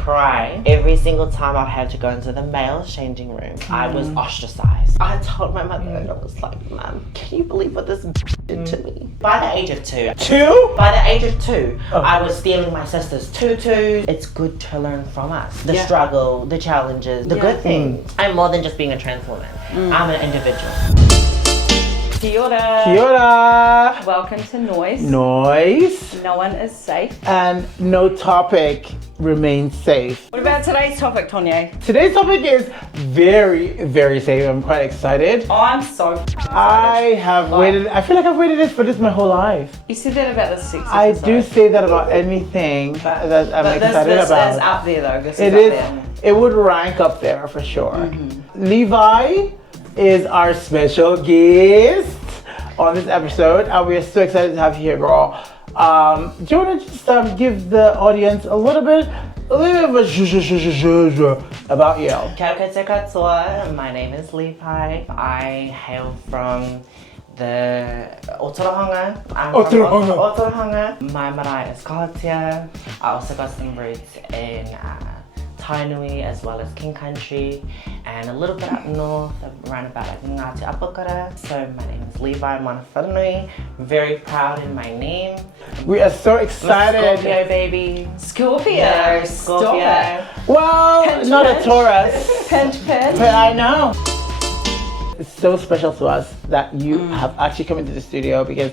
cry. Every single time I had to go into the male changing room, I was ostracized. I told my mother and I was like, Mom, can you believe what this did to me? By the age of 2. 2? By the age of 2, I was stealing my sister's tutus. It's good to learn from us. The struggle, the challenges, the good things. I'm more than just being a trans woman. I'm an individual. Kia ora. Kia ora. Welcome to NOIS. NOIS. No one is safe. And no topic remains safe. What about today's topic, Tonye? Today's topic is very, very safe. I'm quite excited. Oh, I'm so excited. I have waited, I feel like I've waited for this my whole life. You said that about the sex I episode. do say that about anything that I'm excited this about. Is up there though. This It is is. up there. It would rank up there for sure. Levi is our special guest on this episode, and we are so excited to have you here, girl. Do you want to just give the audience a little bit of a about you? Kia ora koutou. My name is Levi. I hail from the Otorohanga. I'm from Otorohanga. My marae is Kahatia. I also got some roots in Tainui as well as King Country and a little bit up north around about like Ngāti Apakara. So my name is Levi Manawhanui. Very proud in my name. We are so excited. Scorpio baby. Scorpio. Yeah, Scorpio. Stop Well, Pinch, not pinch. a Taurus. Pinch. But I know. It's so special to us that you have actually come into the studio because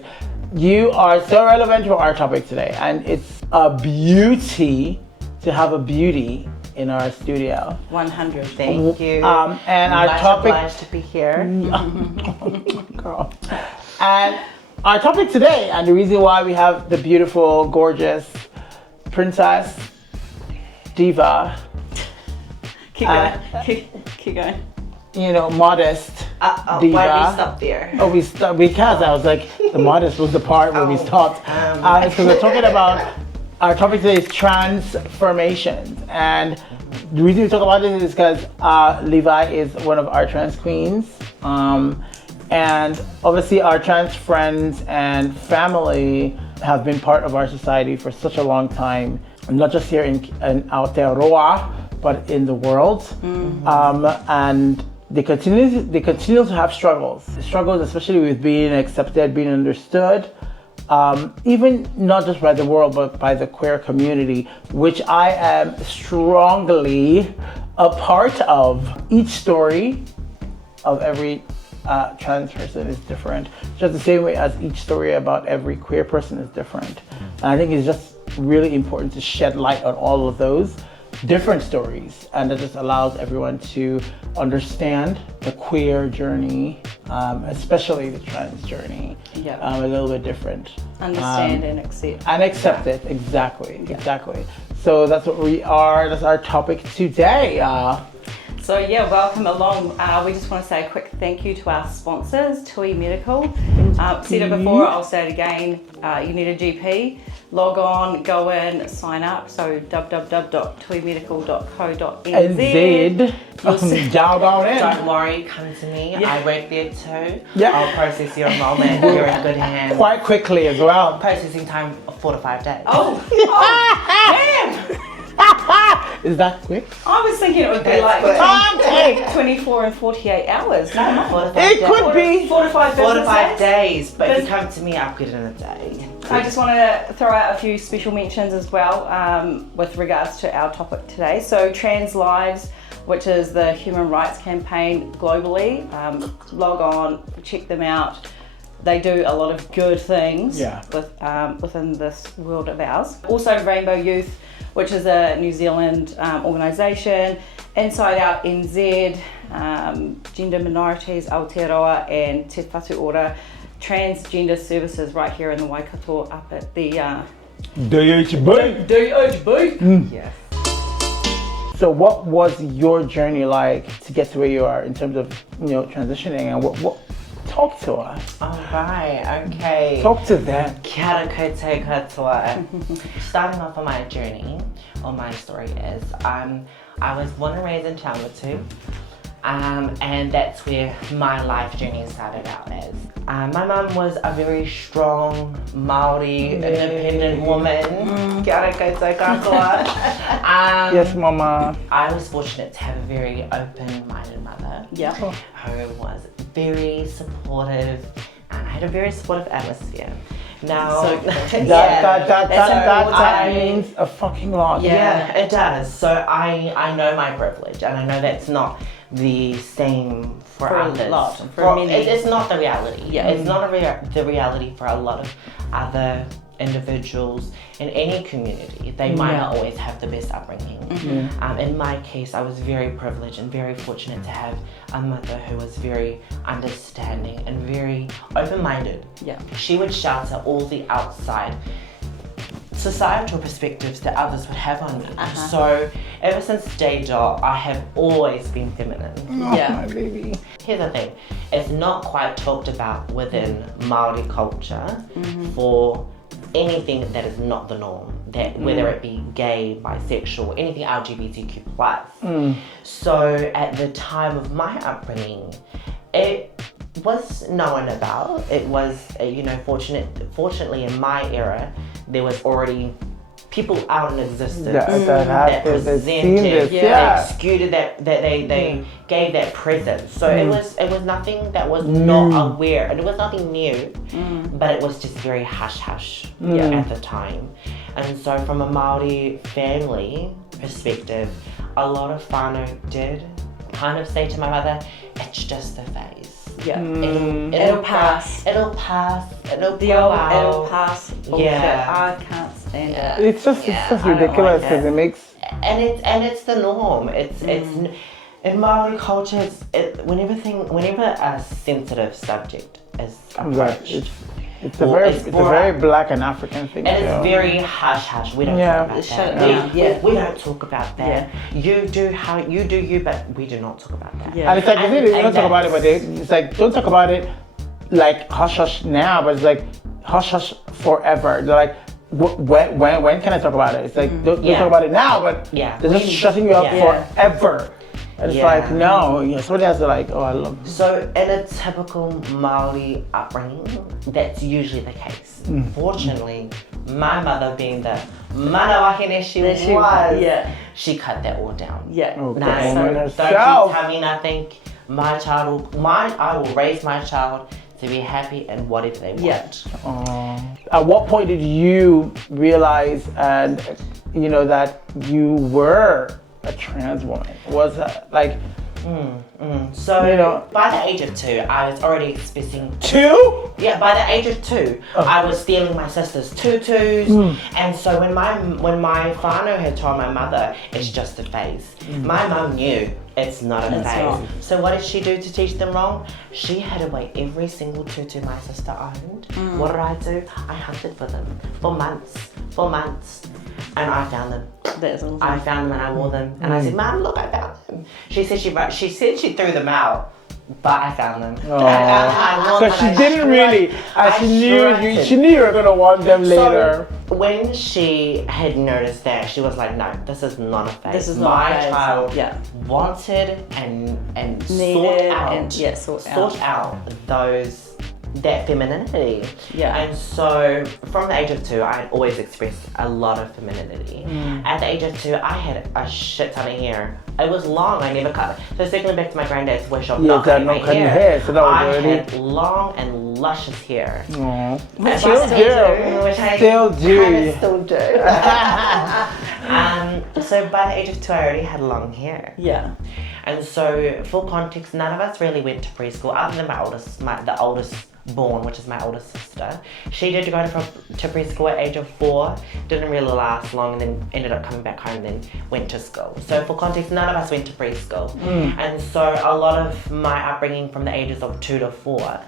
you are so relevant to our topic today. And it's a beauty to have a beauty in our studio. 100. Thank you. And our topic obliged to be here. Girl. And our topic today, and the reason why we have the beautiful, gorgeous princess, diva, Keep going. Keep going. you know, modest diva. Why we stop there? Oh, we stopped because I was like, the modest was the part where we stopped. It's because we're talking about, our topic today is transformations. And the reason we talk about this is because Levi is one of our trans queens. And obviously our trans friends and family have been part of our society for such a long time. Not just here in Aotearoa, but in the world. And they continue to have struggles. Struggles especially with being accepted, being understood. Even not just by the world, but by the queer community, which I am strongly a part of. Each story of every trans person is different, just the same way as each story about every queer person is different. And I think it's just really important to shed light on all of those different stories, and that just allows everyone to understand the queer journey, especially the trans journey, a little bit different. Understand and accept. And accept it, exactly. So that's what we are, that's our topic today. So yeah, welcome along. We just want to say a quick thank you to our sponsors, TUI Medical. Said it before, I'll say it again. You need a GP, log on, go in, sign up. So www.tuimedical.co.nz. Jog on in. Don't worry, come to me. I work there too. Yeah. I'll process your enrollment. You're in good hands. Quite quickly as well. Processing time of 4 to 5 days. Oh, damn! Is that quick? I was thinking it would be like 24 and 48 hours. No. 4 to 5 It days. could be 4 to 5 4 to business 5 days. days, but if you come to me, I'll get it in a day. I just want to throw out a few special mentions as well with regards to our topic today. So Trans Lives, which is the human rights campaign globally. Log on, check them out. They do a lot of good things within this world of ours. Also Rainbow Youth, which is a New Zealand organisation. Inside Out NZ, Gender Minorities Aotearoa, and Te Whatu Ora Transgender Services right here in the Waikato up at the DHB. Yes. So what was your journey like to get to where you are in terms of, you know, transitioning, and what talk to us? All right, okay. Talk to them. Kia ora koutou katoa. Starting off on my journey, or my story is, I was born and raised in Chandler. And that's where my life journey started out as. My mum was a very strong Māori independent woman. Kia ora koutou katoa. Yes, Mama. I was fortunate to have a very open-minded mother who was very supportive, and I had a very supportive atmosphere. Now, that means a fucking lot. Yeah, it does. So I know my privilege, and I know that's not the same for others. A lot, for many. It's not the reality. Yeah. It's not the reality for a lot of other individuals in any community. They might not always have the best upbringing. In my case, I was very privileged and very fortunate to have a mother who was very understanding and very open-minded. Yeah. She would shelter all the outside societal perspectives that others would have on me. So ever since day dot, I have always been feminine. My baby. Here's the thing, it's not quite talked about within Māori culture for anything that is not the norm, that whether it be gay, bisexual, anything LGBTQ+. So at the time of my upbringing, it was known about. It was, fortunately in my era, there was already people out in existence that presented, executed that they gave that presence. So it was nothing that was not aware, and it was nothing new, but it was just very hush hush at the time. And so from a Māori family perspective, a lot of whānau did kind of say to my mother, it's just a phase. Yeah. It'll pass. It'll pass. It'll pass. Bullshit. I can't stand it. It's just ridiculous because it makes. And it's the norm. It's in Māori culture. Whenever a sensitive subject is approached, it's a very black and African thing. And it's very hush hush. We don't talk about that. We don't talk about that. You do you, but we do not talk about that. And it's like they don't talk about it, but it's like don't talk about it like hush hush now, but it's like hush hush forever. They're like, when can I talk about it? It's like don't talk about it now, but they're just shutting you up forever. And it's like, no, somebody has to like, I love this. So in a typical Māori upbringing, that's usually the case. Fortunately, my mother being the manawahine she was, she cut that all down. Don't you tell me nothing. I will raise my child to be happy and whatever they want. At what point did you realize that you were a trans woman? Was that like So by the age of 2, I was already expressing 2? Yeah, by the age of 2, I was stealing my sister's tutus, and so when my whānau had told my mother it's just a phase, my mum knew it's not a phase. So what did she do to teach them wrong? She had away every single tutu my sister owned. What did I do? I hunted for them for months, and I found them. That's awesome. I found them and I wore them, and I said, "Mum, look, I found them." She said she threw them out, but I found them. So she didn't really. She knew you were gonna want them later. So when she had noticed that, she was like, "No, this is not a phase. This is not my a phase. child wanted and sought out that femininity." And so from the age of 2, I had always expressed a lot of femininity. At the age of 2, I had a shit ton of hair. It was long, I never cut it. So circling back to my granddad's wish of not cutting my hair, so that was I had long and luscious hair. Which still do. So by the age of 2, I already had long hair. And so, for context, none of us really went to preschool, other than the oldest born, which is my oldest sister. She did go to preschool at age of 4, didn't really last long, and then ended up coming back home, then went to school. So for context, none of us went to preschool. And so a lot of my upbringing from the ages of 2 to 4,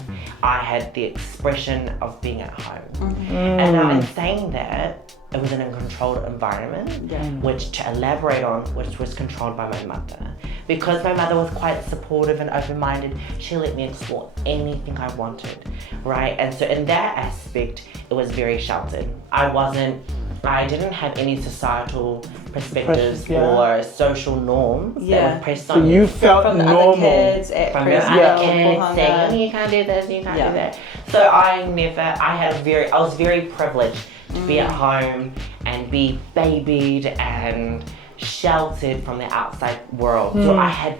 I had the expression of being at home. And now in saying that, it was in a controlled environment, which to elaborate on, which was controlled by my mother. Because my mother was quite supportive and open-minded, she let me explore anything I wanted, right? And so in that aspect, it was very sheltered. I wasn't I didn't have any societal perspectives Pressures, yeah. or social norms that Yeah. were pressed So on you felt From the normal. other kids at from your preschool, other kids Hoana. saying, oh, you can't do this, you can't Yeah. do that. So I was very privileged to be at home and be babied and sheltered from the outside world. So I had,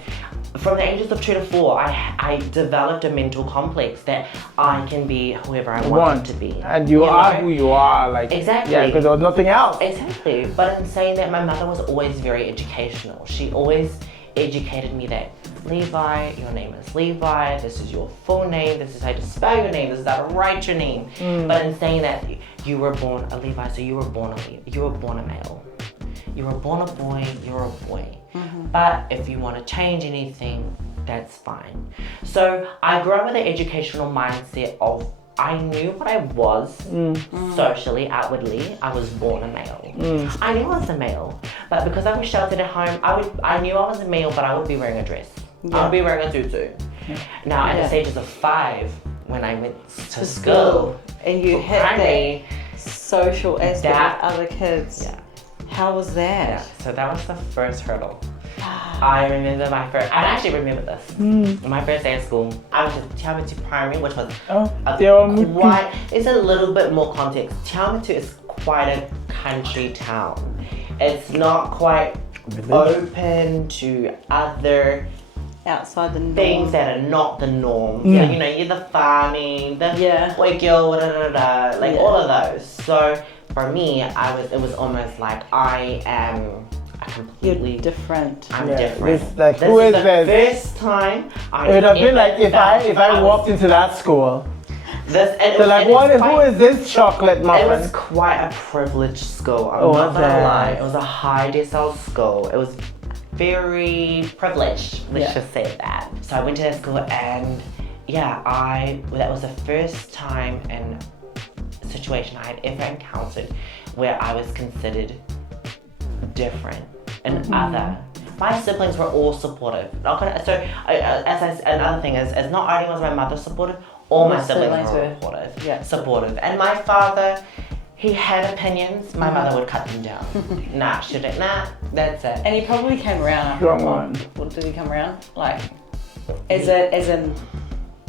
from the ages of 2 to 4, I developed a mental complex that I can be whoever I want to be. And you are who you are, like Exactly. Yeah, because there was nothing else. Exactly. But in saying that, my mother was always very educational. She always educated me that, Levi, your name is Levi, this is your full name, this is how to spell your name, this is how to write your name. But in saying that, you were born a Levi, so you were born a male. You were born a boy, you're a boy. But if you want to change anything, that's fine. So I grew up with an educational mindset of, I knew what I was socially, outwardly. I was born a male. I knew I was a male, but because I was sheltered at home, I knew I was a male, but I would be wearing a dress. I would be wearing a tutu. Now, at the stages of 5, when I went to school, and you hit primary, that social aspect with other kids. Yeah. How was that? Yeah, so that was the first hurdle. I remember I actually remember this. My first day at school, I went to Tiamatu Primary, which was it's a little bit more context. Tiamatu is quite a country town. It's not quite open to other Outside the norm. things that are not the norm. Yeah. So, you're the farming, the Yeah. oikyo, all of those. So for me, it was almost like I am a completely You're different. I'm Yeah, different. this, like, This who is is the this? first time I It would have been ever like if felt I walked into that school. They're They're like, who is this chocolate It was muffin? quite a privileged school. I'm Oh, not was gonna it? lie. It was a high decile school. It was very privileged. Let's just say that. So I went to that school, and that was the first time and situation I had ever encountered where I was considered different and other. My siblings were all supportive. Another thing is not only was my mother supportive, all my siblings were supportive. And my father, he had opinions. My mother would cut them down. That's it. And he probably came around after Strong a while. one. What did he come around? Like, as in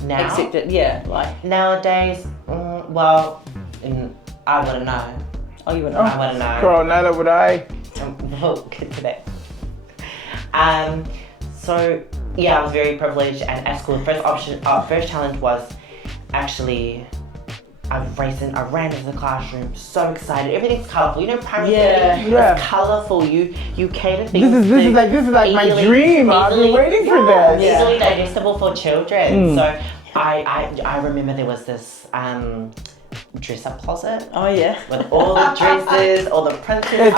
Now, accepted? Yeah, like. nowadays, I wouldn't know. Oh, you wouldn't I know. wouldn't know. Girl, neither would I. We'll get to that. So I was very privileged, and at school, first challenge was actually I ran into the classroom, so excited. Everything's colourful. Primary study, it's colourful. You cater things. This is like my dream. I've been waiting for this. Easily digestible for children. So I remember there was this dress-up closet. Oh yeah. With all the dresses, all the princess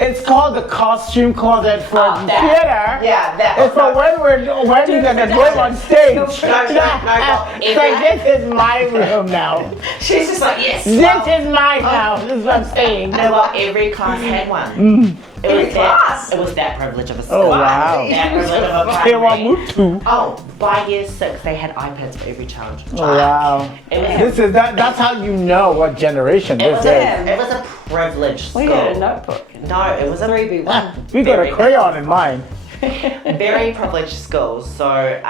It's called the costume closet for theater. Yeah, that. It's for when you guys are going on stage. It's like, this is my room now. She's just like, yes. This is mine now. This is what I'm saying. No, well, every class had one. Every class? It was that privilege of a school. Oh, wow. That privilege of a primary. Kewamutu. Oh, by year 6, they had iPads for every child. Oh, wow. That's how you know what generation this is. It was a privileged school. We had a notebook. No, it was a 3B1. We got a crayon in mine. very privileged school. So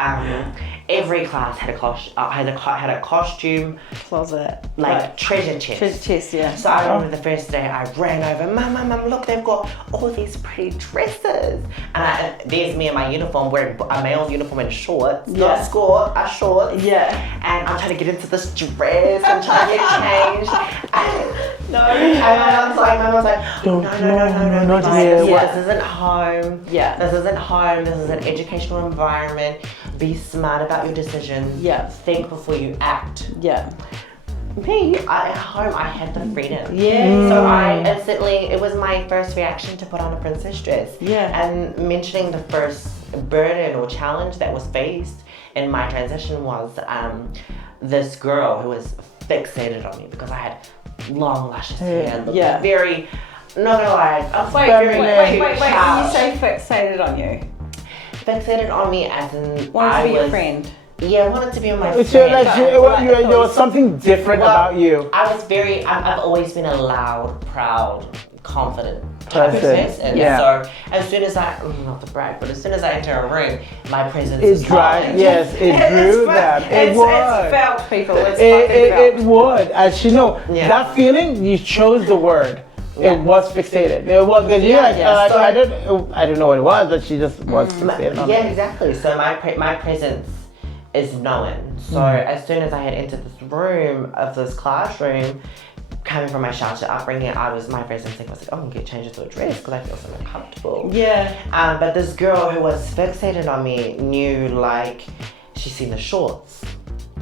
every class had a costume Closet. like treasure chest. Treasure chest, yeah. So I remember the first day I ran over, Mum, look, they've got all these pretty dresses. And there's me in my uniform, wearing a male's uniform and shorts, not a skirt, a shorts. Yeah. And I'm trying to get into this dress, I'm trying to get changed. And my mum was like, no, not here. this isn't home. Yeah. This isn't home, this is an educational environment. Be smart about your decisions. Yeah. Think before you act. Yeah. At home, I had the freedom. Yeah. So I instantly, it was my first reaction to put on a princess dress. Yeah. And mentioning the first burden or challenge that was faced in my transition was this girl who was fixated on me because I had long luscious hair. Yeah. Very, not gonna lie, I was Wait, very when you say fixated on you? fixated on me as in Wanted to be your friend. Yeah, I wanted to be my So friend. like, there was something different about you. I've always been a loud, proud, confident type of Person. person. Yeah. So as soon as not to brag, but as soon as I enter a room, my presence It is drives, fine. yes, it drew them. It It's would. felt, people. It's It fucking felt. would. As you know, Yeah. that feeling, you chose the word. Yeah. It was fixated. It was because I don't know what it was, but she just was fixated on Yeah, it. exactly. So my presence is known. So as soon as I had entered this room of this classroom, coming from my sheltered upbringing, my first instinct was like, oh, I'm gonna get changed into a dress because I feel so uncomfortable. Yeah. But this girl who was fixated on me knew, like, she's seen the shorts.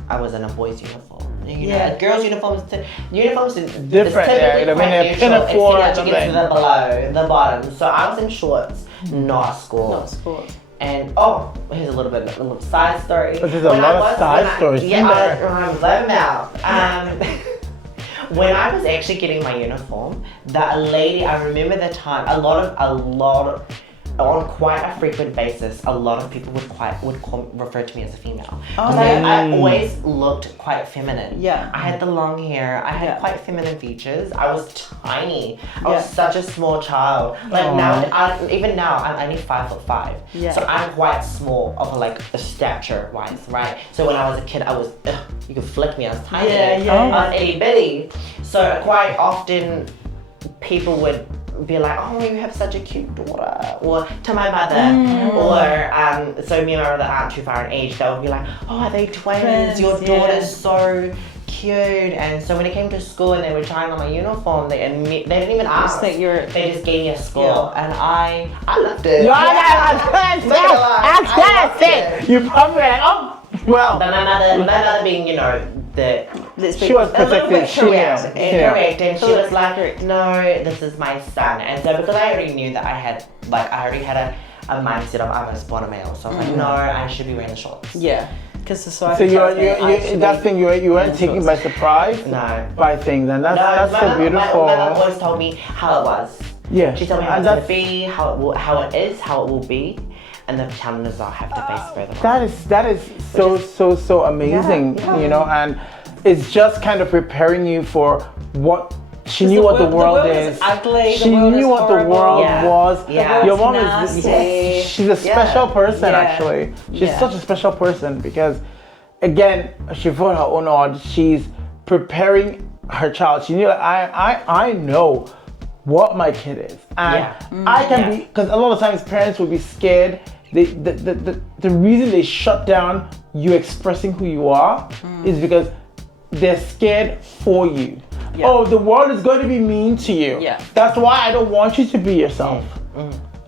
I was in a boy's uniform. You know, a girl's uniform is Different, yeah, you know, I mean, a pinafore or to get to the below, the bottom. So I was in shorts, not sport. Not sports. And here's a little side story. But there's a lot of side stories. Yeah, I'm letting out. When I was actually getting my uniform, that lady, I remember the time, a lot of, on quite a frequent basis, a lot of people would refer to me as a female. I always looked quite feminine. Yeah. I had the long hair. I had quite feminine features. I was tiny. I was such a small child. Like even now, I'm only 5'5". Yeah. So I'm quite small of like a stature wise, right? So when I was a kid, I was, you could flick me, I was tiny. I was itty bitty. So quite often people would be like, oh, you have such a cute daughter, or to my mother, or so me and my brother aren't too far in age, they would be like, oh, are they twins? Your daughter's so cute. And so when it came to school and they were trying on my uniform, they didn't even ask. They just gave me a score, and I loved it. You probably like, oh, well. But my mother being, you know, She was protected. Correct, and she was like, no, this is my son. And so because I already knew that I already had a mindset of I was born a male, so I was like, no, I should be wearing the shorts. Yeah. Because So you that thing you weren't taken by surprise by things, and that's so beautiful. My mother always told me how it was. Yeah. She told me how it's gonna be, how it will be, and the challenges I'll have to face further. That is so amazing, you know, and it's just kind of preparing you for what she knew what the world is. Ugly. She knew what the world was. Yeah. Your mom nasty. is she's a special person actually. She's such a special person because again, she fought her own odds. She's preparing her child. She knew like I know what my kid is. And I can be, because a lot of times parents will be scared. The reason they shut down you expressing who you are is because they're scared for you. Yeah. Oh, the world is going to be mean to you. Yeah. That's why I don't want you to be yourself.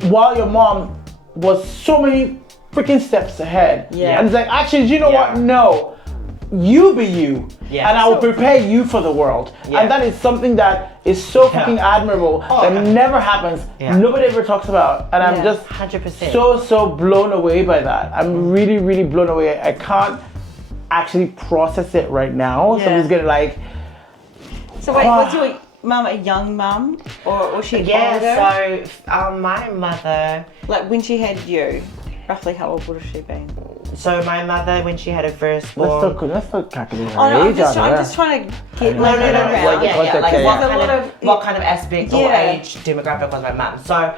While your mom was so many freaking steps ahead. Yeah. And it's like, actually, you know what? No. You be you. Yeah. And I will prepare you for the world. Yeah. And that is something that is so fucking admirable that never happens. Yeah. Nobody ever talks about. And I'm just 100%. so blown away by that. I'm really, really blown away. I can't actually process it right now. So I'm just gonna like. So wait, was your mum a young mum, or was she older? Yeah, so my mother. Like when she had you, roughly how old would have she been? So my mother, when she had her firstborn. Let's not calculate her Oh no, I'm age. just trying to get No. Like What kind of aspect or age demographic was my mum? So,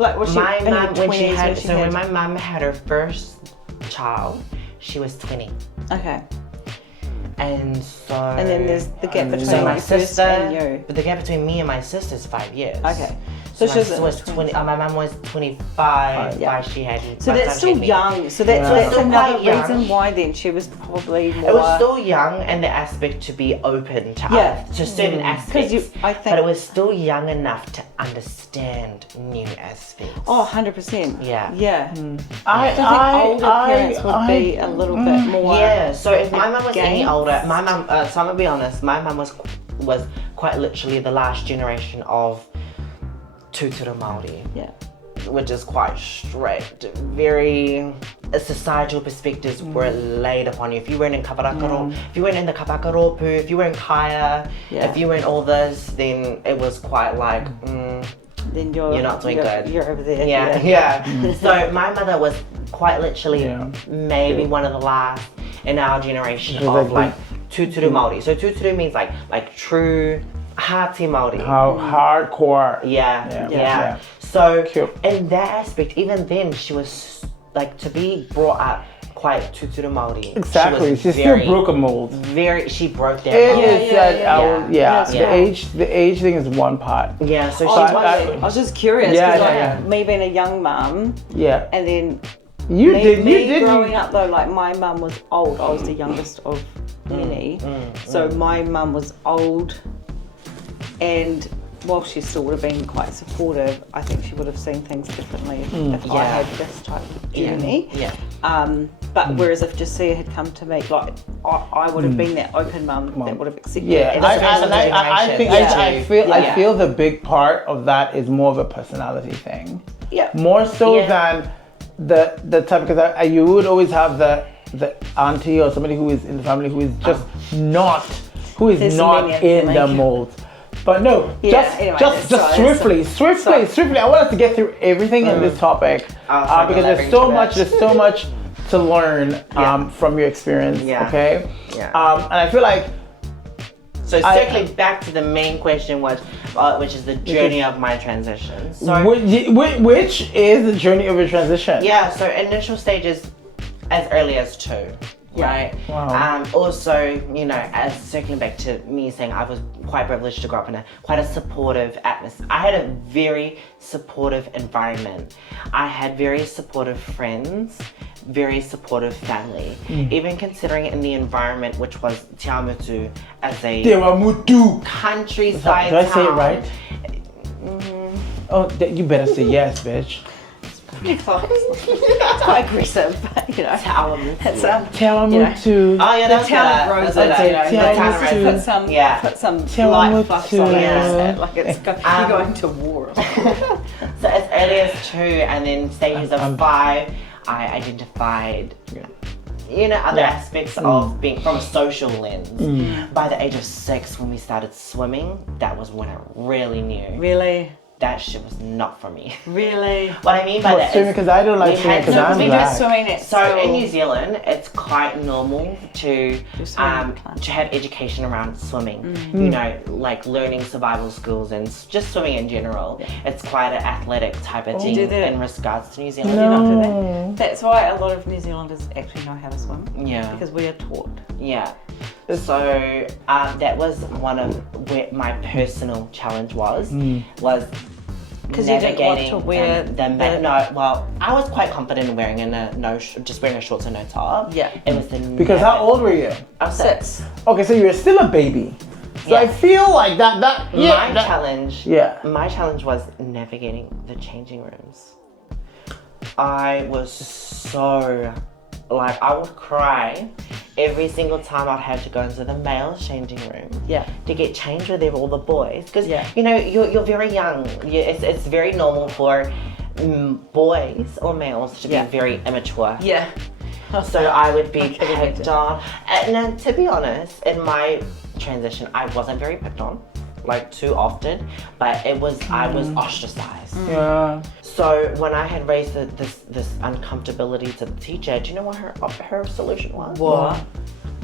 like was she my in mum her when 20s when my mum had her first child, she was 20. Okay. And so. And then there's the gap between so my your first sister and you. But the gap between me and my sister is 5 years. Okay. So So my she sister was 20. My mum was 25. Yeah. By she had. So by the that's time still she had me. young. So that's Still another quite young. reason why then she was probably more. It was still young and the aspect to be open to to certain aspects. I think. But it was still young enough to understand new aspects. Oh, 100%. Yeah. Yeah. I think older parents would be a little bit more. Yeah, so if my mum was any against. older, my mum, so I'm gonna be honest, my mum was quite literally the last generation of Tūturu Māori. Yeah. Which is quite strict, very societal perspectives were laid upon you. If you weren't in Kawarakaro, if you weren't in the Kapakaropu, if you weren't Kaya, if you weren't all this, then it was quite like, then you're not doing good. You're over there. Yeah. So my mother was quite literally maybe one of the last, in our generation It was of like tuturu Māori. So tuturu means like true hearty Māori. How hardcore. Yeah. So Cute. in that aspect, even then she was like to be brought up quite tuturu Māori. Exactly. She still broke a mold. She broke that It mold. is that Yeah. the age thing is one part. Yeah, so I was just curious because Yeah. me being a young mum, Yeah. and then You me did growing up though, like my mum was old. I was the youngest of many, so my mum was old, and while she still would have been quite supportive, I think she would have seen things differently if I had this type of journey. Yeah. But whereas if Josiah had come to me, like I would have been that open mum that would have accepted. Yeah, it. I feel the big part of that is more of a personality thing. Yeah. More so than the type, because you would always have the auntie or somebody who is in the family who is just not in the mold. But no, just swiftly. I want us to get through everything in this topic because there's so much to learn from your experience. Yeah. Okay. Yeah. And I feel like. So circling back to the main question was, which is the journey of my transition. So which is the journey of your transition? yeah, so initial stages as early as 2. Right. Wow. Also, as circling back to me saying I was quite privileged to grow up in quite a supportive atmosphere. I had a very supportive environment. I had very supportive friends, very supportive family. Even considering in the environment which was Te Awamutu as a countryside Did I say it town. right? Oh, you better say yes, bitch. It's quite aggressive, but Te Awamutu. it's Te Awamutu. Oh yeah, that's the town better. of roses. That's better. The town of roses. That's Put some Te light fluffs on Awamutu. it, like it's you're going to war. So as early as 2, and then stages of 5, I identified, other aspects of being from a social lens. By the age of 6, when we started swimming, that was when I really knew Really? that shit was not for me. Really? What I mean by that Swimming, is because I don't like swimming because I'm we do black. swimming at so in school. New Zealand, it's quite normal to swimming to have education around swimming. Like learning survival skills and just swimming in general. It's quite an athletic type of thing do that. in regards to New Zealand. You not do that? That's why a lot of New Zealanders actually know how to swim. Yeah. Because we are taught. Yeah. So that was one of where my personal challenge was Because you didn't want navigating to wear I was quite confident in wearing just wearing a shorts and no top. Yeah. It was the Because how old were you? I was 6. Okay, so you were still a baby. So I feel like that. My challenge was navigating the changing rooms. I was so I would cry every single time I'd have to go into the male's changing room to get changed with all the boys because you're very young. It's very normal for boys or males to be very immature. Yeah. So I would be picked on. And to be honest, in my transition, I wasn't very picked on, too often, but I was ostracized. Yeah. So when I had raised this uncomfortability to the teacher, do you know what her solution was? What?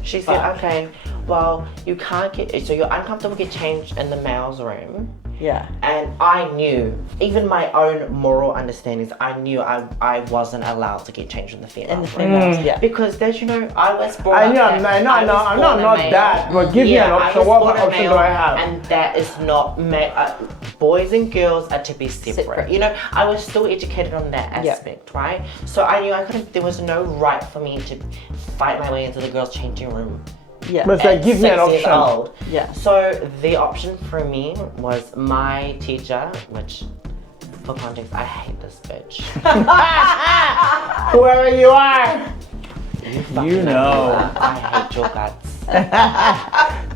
She said, okay, well, you can't so you're uncomfortable get changed in the male's room. Yeah. And I knew, even my own moral understandings, I knew I wasn't allowed to get changed in the female's room. Yeah. Because I was brought up. I'm not that, but give me an option. What option do I have? And that is not boys and girls are to be separate. I was still educated on that aspect, right? So I knew there was no right for me to fight my way into the girls' changing room. Yeah. But it's like, give me an 6 years option. old. Yeah. So the option for me was my teacher, which, for context, I hate this bitch. Whoever you are. You know. I hate your guts.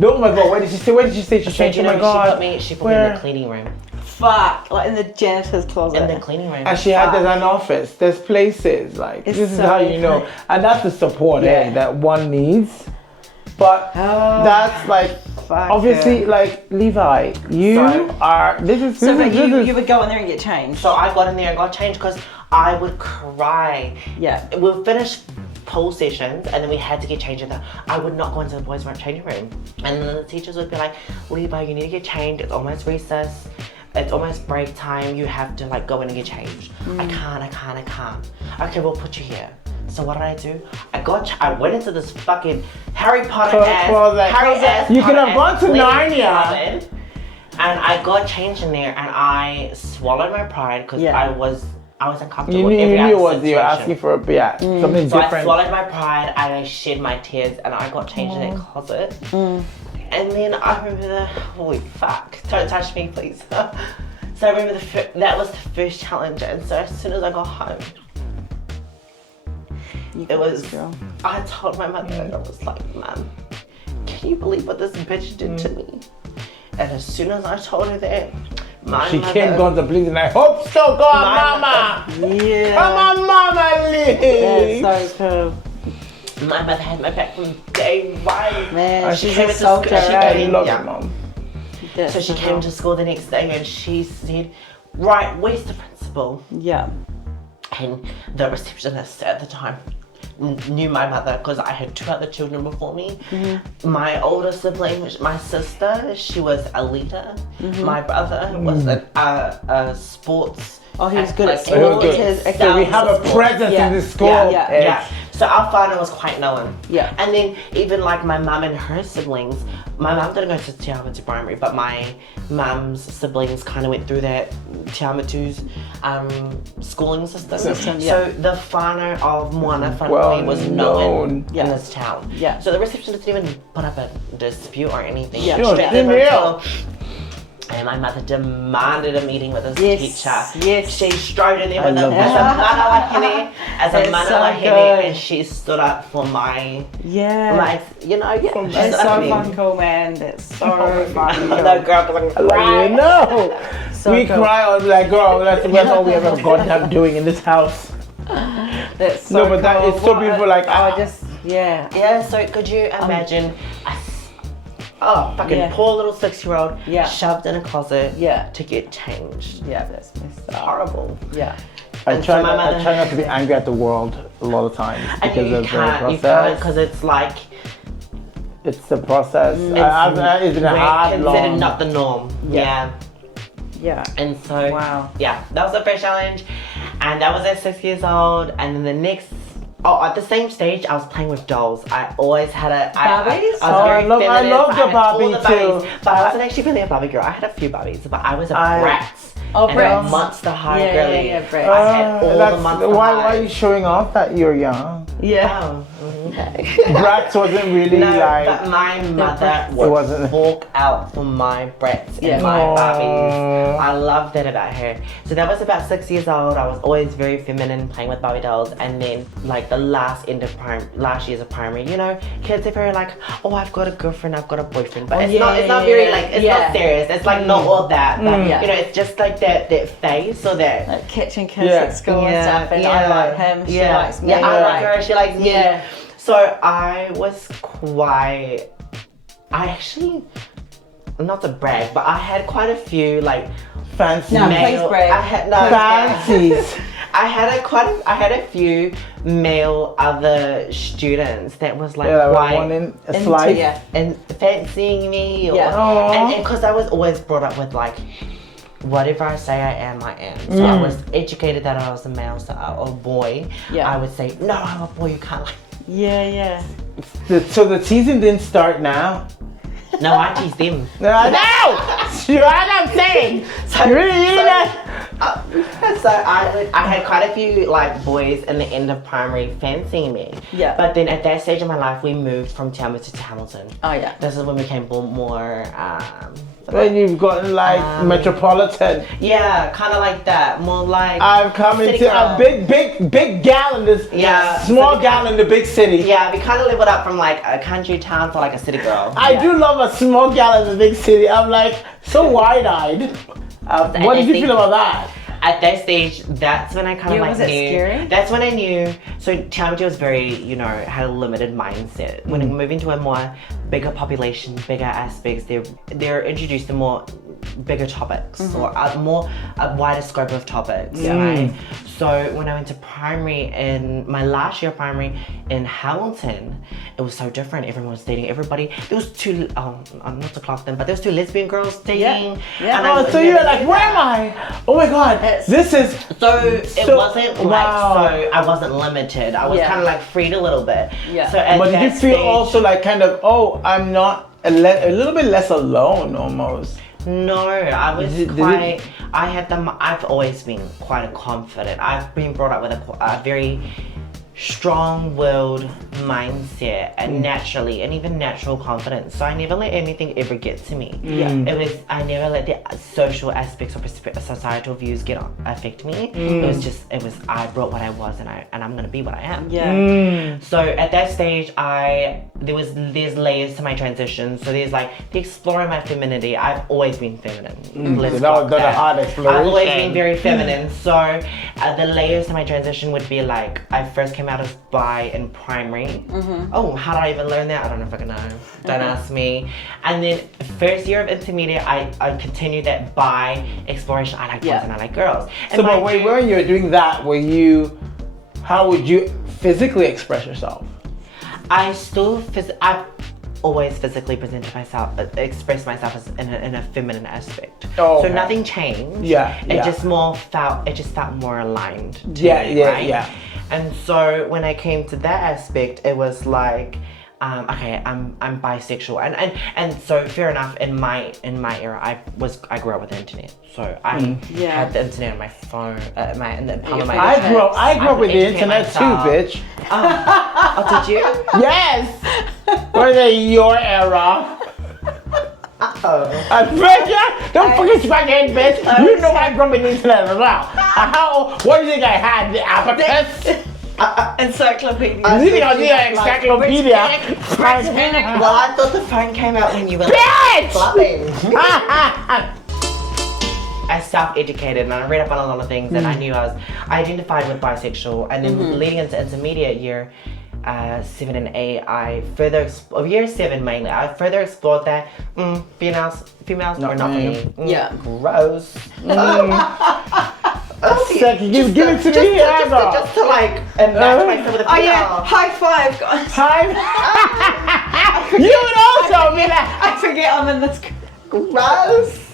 No, oh my God, what did she say? What did she say? She changed. Oh my God. She put me in the cleaning room. Fuck. Like in the janitor's closet. In the cleaning room. And she had there's an office. There's places this is so how you know, and that's the support that one needs. But that's obviously Levi, you are. This is. You would go in there and get changed. So I got in there and got changed because I would cry. Yeah. We'll finish pool sessions, and then we had to get changed in there. I would not go into the boys' changing room. And then the teachers would be like, Levi, you need to get changed. It's almost recess. It's almost break time. You have to like go in and get changed. I can't. Okay, we'll put you here. So what did I do? I went into this fucking Harry Potter ass. You could have gone to Narnia. And I got changed in there, and I swallowed my pride because I was uncomfortable. You knew what you were asking for, something so different. I swallowed my pride, and I shed my tears, and I got changed in that closet. And then I remember holy fuck, don't touch me please. So I remember that was the first challenge, and so as soon as I got home, I told my mother, and I was like, Mum, can you believe what this bitch did to me? And as soon as I told her that, she came down the police, and I hope so. Go on, Mama. Yeah. Come on, Mama Lee. That's so cool. My mother had my back from day one. Man, she she's a soldier, I love you, Mom. So she came to school the next day, and she said, right, where's the principal? Yeah. And the receptionist at the time knew my mother because I had 2 other children before me. My older sibling, my sister, she was a leader. My brother was a sports. Oh, he was good at sports. So we have a presence in the school. Yeah. So our father was quite known. Yeah. And then even like my mum and her siblings, my mum didn't go to Te Awamutu Primary, but my mum's siblings kind of went through that Te Awamutu's schooling system. So the whānau of Moana family was known in this town. Yeah. So the receptionist didn't even put up a dispute or anything. Yeah. And my mother demanded a meeting with this teacher. Yes. She strode in there with a manawahine, and she stood up for my, That's so fun, cool, man. That's so fun. No, girl, because I'm crying. So we cry on like, girl, that's all we ever got doing in this house. That's so but that is so beautiful. Like, Yeah, so could you imagine poor little 6-year-old shoved in a closet to get changed. Yeah, that's messed up. Horrible. Yeah. I try not to be angry at the world a lot of times because of the process. You can't because it's like it's the process. It's hard, considered not the norm. Yeah. And so that was the first challenge, and that was at 6 years old. And then the next. At the same stage, I was playing with dolls. I always had Barbies? I love the Barbie too. But I wasn't actually really a Barbie girl. I had a few Barbies, but I was a Bratz. Oh, Bratz. A Monster High girly. Bratz. I had all the Monster Why High. are you showing off that you're young? Yeah. Okay. Bratz wasn't really but my mother would fork out for my Bratz and my Barbies. I love that about her. So that was about 6 years old. I was always very feminine, playing with Barbie dolls. And then like the last years of primary, kids are very like, oh, I've got a girlfriend, I've got a boyfriend. But it's not very like, it's not serious. It's like not all that. But it's just like that phase, so that like catching kids at school and stuff, and I like him, she likes me. Yeah, I like her, she likes me. So I was not to brag, but I had quite a few like fancy please brag. Fancies. I had a few male other students that was like wanting a slice and fancying me, and because I was always brought up with like, whatever I say I am, I am. So I was educated that I was a male, so a boy. I would say, no, I'm a boy, you can't like. So the teasing didn't start now. No, I tease them. No! You know what I'm saying? So I had quite a few like boys in the end of primary fancying me. But then at that stage of my life, we moved from Te Awamutu to Hamilton. This is when we became more. Then you've gotten like metropolitan. Yeah, kind of like that. More like I've come into a big gal in this small gal in the big city. Yeah, we kind of leveled up from like a country town to like a city girl. I do love a small gal in the big city. I'm like so wide-eyed. What did you feel about that? At that stage, that's when I kind of like was it knew. Scary? That's when I knew. So Te Awamutu was very, had a limited mindset. When moving to a more bigger population, bigger aspects, they're introduced to more bigger topics or a wider scope of topics, right? So when I went to primary, in my last year of primary in Hamilton, it was so different. Everyone was dating everybody. There was two, I'm not to clock them, but there was two lesbian girls dating. Yeah. So you're like, where am I? Oh my God, this is... So it wasn't so I wasn't limited. I was kind of like freed a little bit. Yeah. So at But did you that feel stage, also like kind of, oh, I'm not a little bit less alone almost? No, I was I've always been quite confident. I've been brought up with a very strong-willed mindset and naturally, and even natural confidence. So I never let anything ever get to me. I never let the social aspects or societal views affect me. It was I brought what I was, and I'm gonna be what I am. So at that stage, there's layers to my transition. So there's like the exploring my femininity. I've always been feminine. That was a hard exploration. I've always been very feminine. So the layers to my transition would be like, I first came out as bi in primary. Oh, how did I even learn that? I don't know if I can know. Don't ask me. And then first year of intermediate, I continued that bi exploration. I like boys and I like girls. And So, but wait, when you were doing that, how would you physically express yourself? I've always physically expressed myself as in a feminine aspect. Oh, so okay. nothing changed. It just felt more aligned to me, right? Yeah. And so when I came to that aspect, it was like, okay, I'm bisexual, and so fair enough. In my era, I grew up with the internet, so I had the internet on my phone, in the palm of my I grew up with the internet myself. too, bitch. Oh, did you? Yes. Was it your era? I bet ya! Don't fucking smack it, bitch! You know I grew up with the internet as well. What do you think I had? The abacus? Encyclopedia. You think I was the encyclopedia? Well, I thought the phone came out when you were Bitch! clubbing. I self-educated and I read up on a lot of things, and I knew I identified with bisexual, and then leading into intermediate year 7 and 8, year 7 mainly, I further explored that females are not for me. Gross. Give it to me, just to like match myself with a female. Oh yeah, high five, guys. You would also be like, I forget I'm in this. Gross.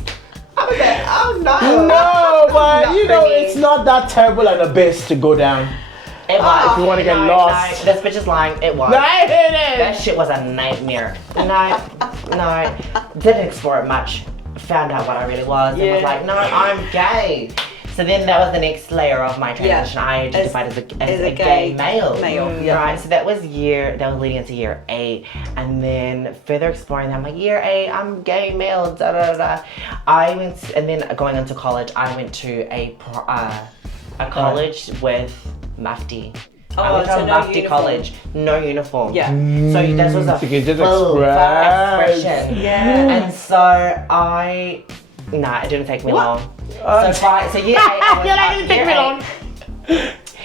Oh no. no, but you know, it's not that terrible an abyss to go down. It was. If you want to get lost. This bitch is lying. It was. That shit was a nightmare. No, didn't explore it much. Found out what I really was and was like, no, I'm gay. So then that was the next layer of my transition. I identified as a gay male. Right. So that was leading into year 8, and then further exploring that, I'm like, year 8, I'm gay male. Da da da. And then going into college, I went to a college with Mufti. I went to Mufti College, no uniform. So this was a full expression. And so it didn't take me long. So year 8,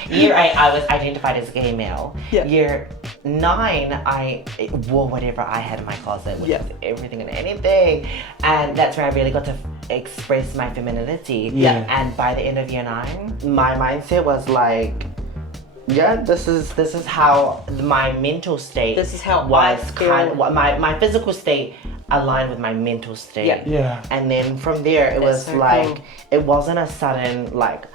year 8, I was identified as a gay male. Year 9, I wore whatever I had in my closet, which was everything and anything. And that's where I really got to express my femininity. And by the end of year 9, my mindset was like, this is how my mental state my physical state aligned with my mental state. And then from there, it was so like, cool. It wasn't a sudden like,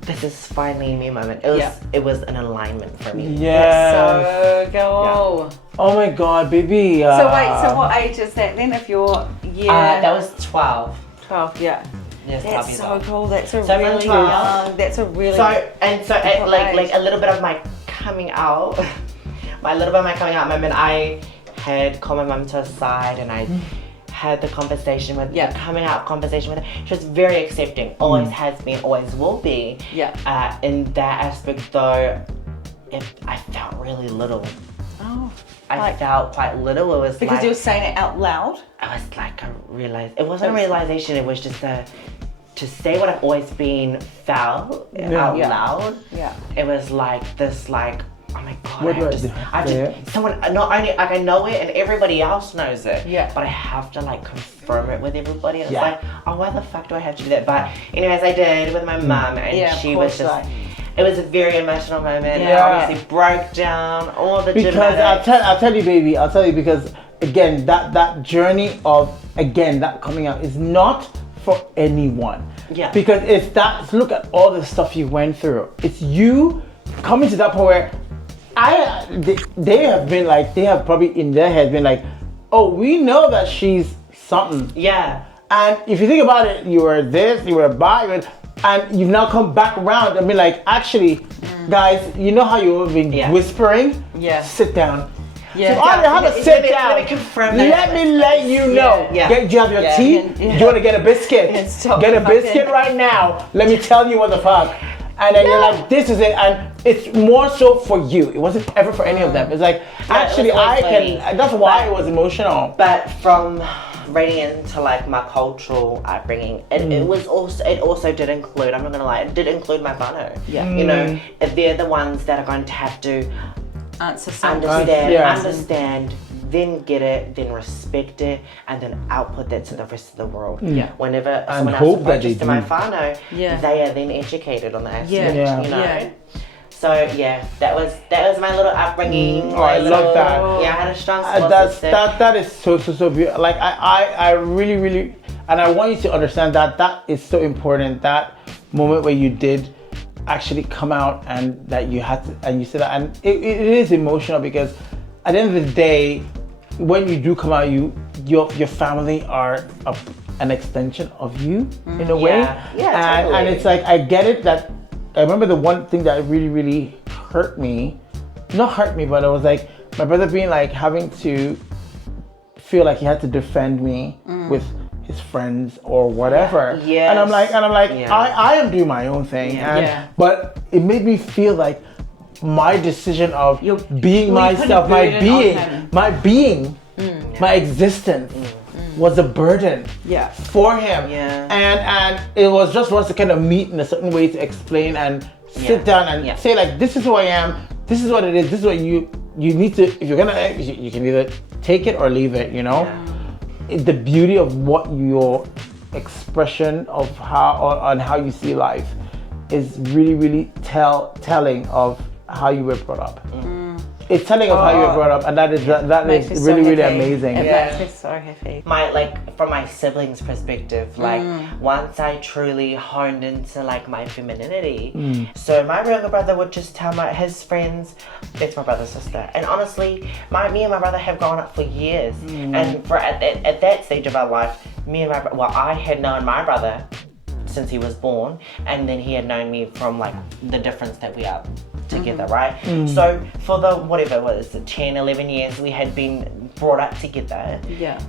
this is finally me moment. It was an alignment for me. So go. Oh my God, baby. So wait, so what age is that then? If you're that was 12. 12, yeah. Yes, that's so cool. That's a so really young. That's a really like a little bit of my coming out. Moment, I had called my mum to a side and I had the conversation with coming out conversation with her. She was very accepting. Always has been, always will be. In that aspect though, I felt really little. I felt quite little. It was because you were saying it out loud. I was like, it wasn't a realization. It was just to say what I've always been felt out loud. It was like this, like, oh my God, What do I do? I just, someone, not only, like I know it and everybody else knows it, Yeah. but I have to like confirm it with everybody. And Yeah. it's like, oh, why the fuck do I have to do that? But anyways, I did with my mum, and Yeah, of she was course, just, it was a very emotional moment. Yeah. I obviously broke down all the Because dramatics. I'll tell you, baby. I'll tell you because again, that journey of that coming out is not for anyone. Yeah. Because it's that. Look at all the stuff you went through. It's you coming to that point where they have been like, they have probably in their head been like, oh, we know that she's something. Yeah. And if you think about it, you were this, you were bi, and you've now come back around and been like, actually, guys, you know how you've been whispering? Yeah. Sit down. Yeah. So I have a sit down. Let me confirm that. Let me let you know. Yeah. Do you have your Yeah. tea? Yeah. Do you want to get a biscuit? Yeah, stop Get a fucking- biscuit right now. Let me tell you what the fuck. And then you're like, this is it. And it's more so for you. It wasn't ever for any of them. It's like, actually, it was I always can, funny. that's why it was emotional. But from reading into like my cultural upbringing, it also did include, I'm not gonna lie, it did include my whānau. Yeah. You know, if they're the ones that are going to have to Answer some understand, then get it, then respect it, and then output that to the rest of the world. Yeah. Whenever And someone hope else that approaches they to my do. whānau, Yeah. they are then educated on the aspect, Yeah. you know. Yeah. So yeah, that was my little upbringing. Oh, I my love little- that. Yeah, I had a strong support system. That is so beautiful. Like I really, and I want you to understand that is so important. That moment where you did actually come out and that you had to, and you said that, and it is emotional because at the end of the day, when you do come out, your family are an extension of you in a way. Yeah, and totally. it's like I get it that I remember the one thing that really hurt me, not hurt me, but it was like my brother being like having to feel like he had to defend me with his friends or whatever. Yes. And I'm like, Yeah. I am doing my own thing. And, Yeah. But it made me feel like my decision of being well, you put a myself, my burden on being, him. my existence was a burden Yeah. for him. Yeah. And it was just for us to kind of meet in a certain way to explain and sit down and say like, this is who I am, this is what it is, this is what you need to, if you're gonna, you can either take it or leave it, you know? The beauty of what your expression of how you see life is really telling of how you were brought up. It's telling of how you were brought up, and that is Makes me so really happy. amazing. It Yeah. makes me so happy. From my siblings' perspective, like once I truly honed into like my femininity, so my younger brother would just tell his friends, it's my brother's sister, and honestly, me and my brother have grown up for years, and at that stage of our life, I had known my brother since he was born, and then he had known me from like the difference that we are together, right? So for the whatever it was, 10, 11 years we had been brought up together. Yeah.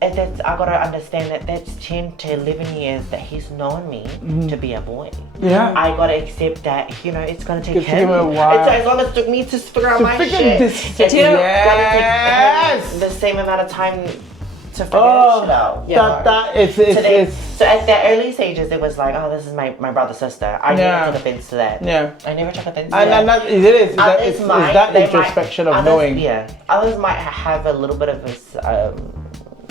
And I gotta understand that that's 10 to 11 years that he's known me to be a boy. Yeah. I gotta accept that, it's gonna take It's him. taken a while. As long as it took me to figure out my figure shit, this it's shit, gonna yes. take him the same amount of time to figure that shit out. It's So at the early stages, it was like, oh, this is my brother's sister. I never took offense to that. Yeah. I never took offense to and that. it's Others might- that they introspection might- of others- knowing. Yeah. Others might have a little bit of this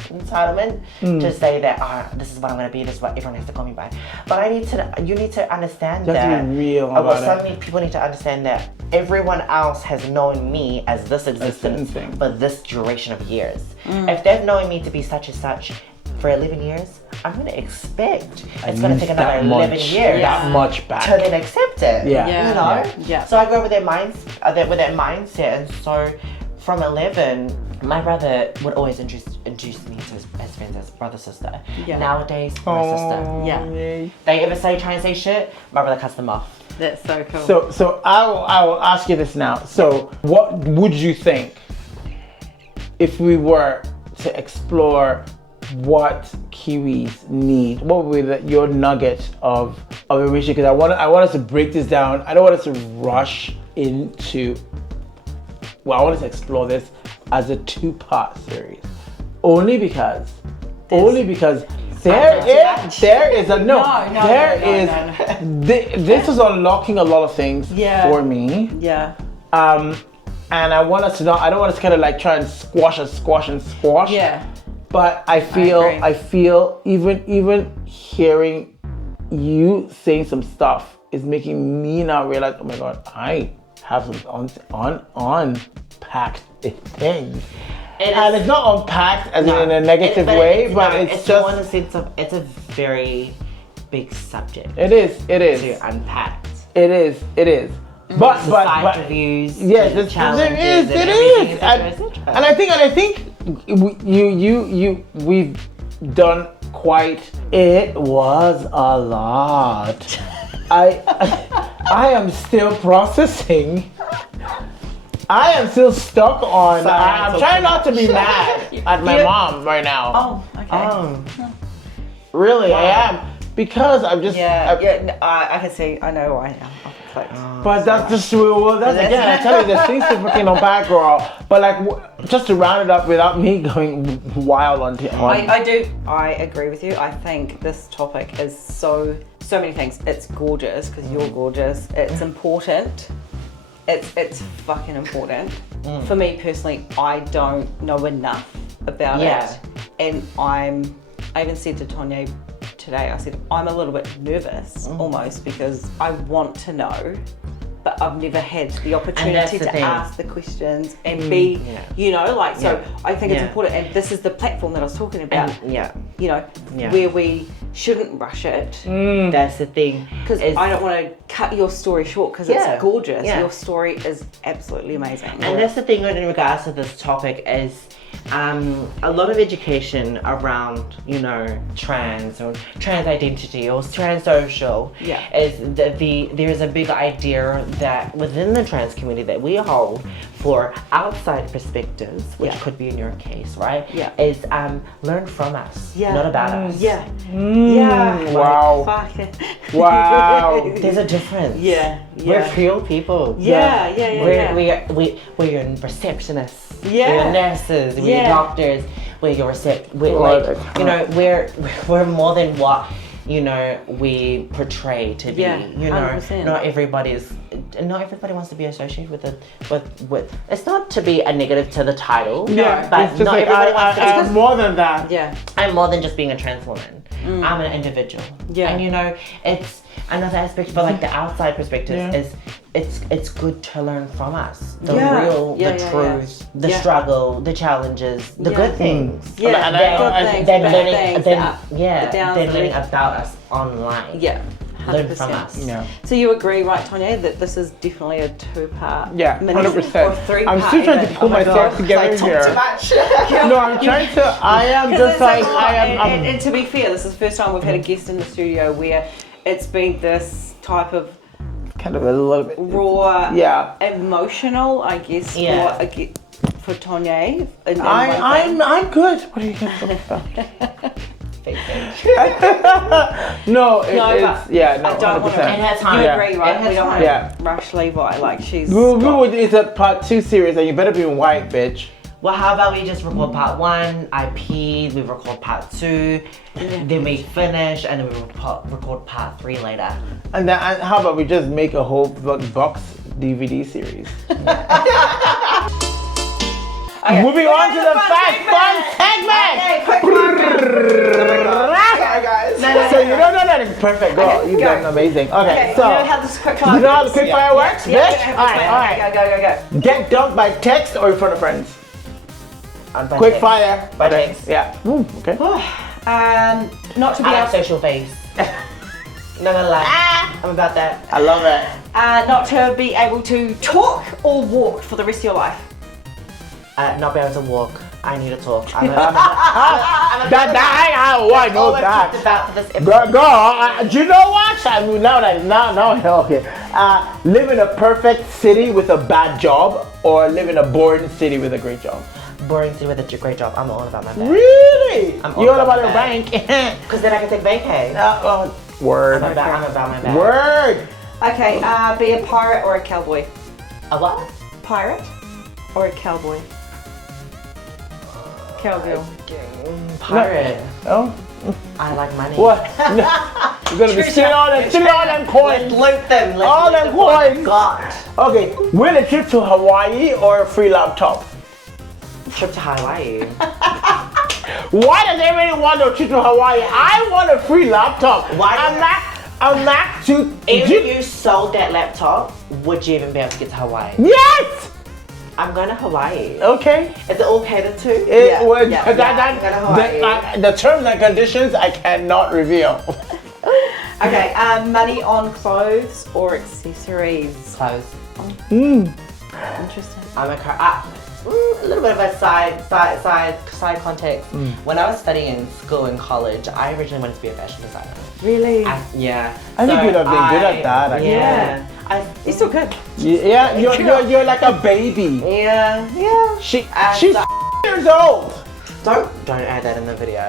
entitlement to say that this is what I'm gonna be, this is what everyone has to call me by. But you need to understand You have that. to be real well, about it. people need to understand that everyone else has known me as this existence thing. for this duration of years. If they've known me to be such and such for 11 years, I'm gonna expect it's gonna take another 11 years that much back. to then accept it. Yeah. Yeah. You know? Yeah. So I grew up with that mindset, and so from 11, my brother would always introduce me to his friends as brother, sister. Yeah. Nowadays, my sister. Yeah. They ever try and say shit, my brother cuts them off. That's so cool. So I will ask you this now. So what would you think if we were to explore what Kiwis need? What would be your nugget of information? Because I want us to break this down. I don't want us to rush into. Well, I want us to explore this as a 2-part series, only because there is a no. This was unlocking a lot of things Yeah. for me. Yeah. And I want us to not. I don't want us to kind of like try and squash. Yeah. But I feel even hearing you saying some stuff is making me now realize, oh my God, I have some unpacked things. And it's not unpacked as in a negative way, but it's just one sense of it's a very big subject. It is. To unpack. It is. But side reviews. Yes, the challenges. It is. And I think we've done quite. It was a lot. I am still processing. I am still stuck on. Sorry, I'm trying not to be mad at my mom right now. Oh, okay. Really, I am, because I'm just. I can see. I know why now. But that's just again. I tell you, there's things to freaking unpack, girl. But like, just to round it up without me going wild on. I agree with you. I think this topic is so many things. It's gorgeous because you're gorgeous. It's important. It's fucking important. For me personally, I don't know enough about it, and I even said to Tonye today, I said, I'm a little bit nervous almost because I want to know, but I've never had the opportunity to ask the questions and be, so I think it's important, and this is the platform that I was talking about, where we shouldn't rush it. That's the thing. Because I don't want to cut your story short because it's gorgeous. Your story is absolutely amazing. And that's the thing in regards to this topic is a lot of education around, trans or trans identity or trans social is there is a big idea that within the trans community that we hold for outside perspectives, which could be in your case, right? Is learn from us, not about us. Wow. Fuck it. Wow. There's a difference. We're real people. We're your receptionists. We're nurses. We're doctors. We're your we're more than what we portray to be. 100%. Not everybody wants to be associated with. It's not to be a negative to the title. But not like, everybody wants to. I'm more than that. I'm more than just being a trans woman. I'm an individual. And it's another aspect, but like the outside perspective is it's good to learn from us. The truth, the struggle, the challenges, the good things. Then learning about us online. 100%. Learn from us. So you agree, right, Tonye, that this is definitely a 2-part? 100%. Or 3-part. I'm still trying to pull myself together here. No, I'm trying to. I am just like I am. And to be fair, this is the first time we've had a guest in the studio where it's been this type of kind of a little bit raw, emotional, I guess, for Tonye. I'm good. What are you going to talk about? No, it's I don't want to. And her time. You agree, right? We don't want to rush Levi. Like she's. It's a part 2 series, and you better be in white, bitch. Well, how about we just record part 1, I peed, we record part 2, then we finish, and then we record part 3 later. And then how about we just make a whole box DVD series? Okay. Moving on to the fun segment. Sorry, guys. So you don't know that it's perfect, girl. You've done amazing. Okay, so you know how this quick fire you know how the quick fire works, bitch? All right. Go. Get dumped by text or in front of friends. Quick fire. By text. Yeah. Okay. Not to be I have social face. Not gonna lie. I'm about that. I love it. Not to be able to talk or walk for the rest of your life. Not be able to walk. I need to talk. I know that. Girl, do you know what? Now, okay. Live in a perfect city with a bad job, or live in a boring city with a great job? Boring city with a great job. I'm all about my bank. Really? You all about your bank? Because then I can take vacay. Word. I'm about my bank. Word. Okay. Be a pirate or a cowboy? A what? Pirate or a cowboy? Cowgirl. Pirate. Oh. I like money. What? You're gonna be stealing all them coins. Loot them. All them coins. God. Okay, will a trip to Hawaii or a free laptop? Trip to Hawaii. Why does everybody want a trip to Hawaii? I want a free laptop. Why? A Mac to Even if you sold that laptop, would you even be able to get to Hawaii? Yes! I'm going to Hawaii. Okay. Is it all catered to? It would, yeah, I'm going to Hawaii. the terms and conditions I cannot reveal. Okay, money on clothes or accessories? Clothes. Interesting. I'm a little bit of a side context. When I was studying school and college, I originally wanted to be a fashion designer. Really? Yeah. I think you'd have been good at that. I Yeah. You're still good. Yeah, you're like a baby. Yeah. She's so- years old. Don't add that in the video.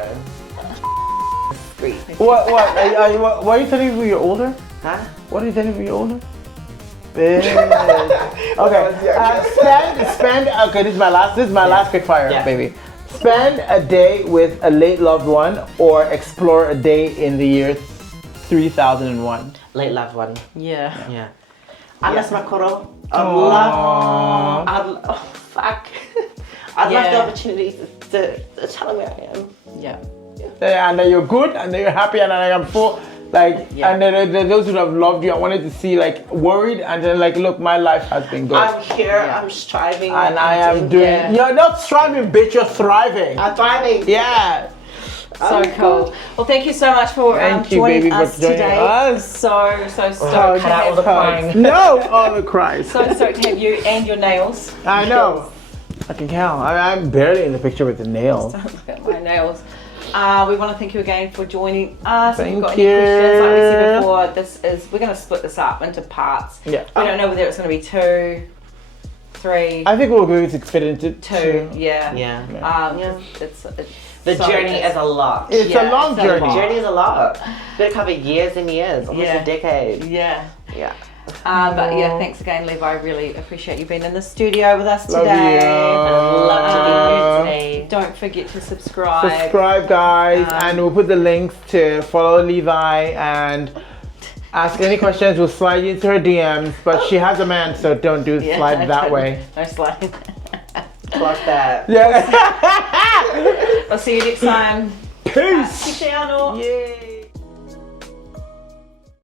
What are you telling me you're older? Huh? What are you telling me you're older? Bitch. Okay. Spend. Okay, this is my last quick fire, Yeah. baby. Spend a day with a late loved one or explore a day in the year 3001. Late loved one. Yeah. Yeah. I miss my koro. Fuck. I'd love the opportunity to tell him where I am. Yeah. And then you're good, and then you're happy, and then I'm full. Like, and then those who have loved you, I wanted to see like worried, and then like, look, my life has been good. I'm here. I'm striving. And I am doing. You're not striving, bitch. You're thriving. I'm thriving. Yeah. So cool. Well, thank you so much for Thank you, joining baby, for us joining today. us. So stoked to cut out all the have crying. No, all the cries. so stoked to have you and your nails. I know. I can count. I'm barely in the picture with the nails. Look at my nails. We want to thank you again for joining us. If you've got Thank any questions, like we said you. before, we're going to split this up into parts. Yeah. We don't know whether it's going to be 2, 3, I think we'll be able to fit into 2. Yeah. Yeah. It's The so journey it's- is a lot. It's a long it's a journey. lot. The journey is a lot. Gonna cover years and years, almost Yeah. a decade. Yeah. Yeah. But yeah, thanks again, Levi. I really appreciate you being in the studio with us Love today. you. I'd love to be here today. Don't forget to subscribe. Subscribe, guys, and we'll put the links to follow Levi and ask any questions. We'll slide you into her DMs, but she has a man, so don't slide that way. No sliding. Fuck that. Yeah. I'll see you next time. Peace. Ciao. Yay.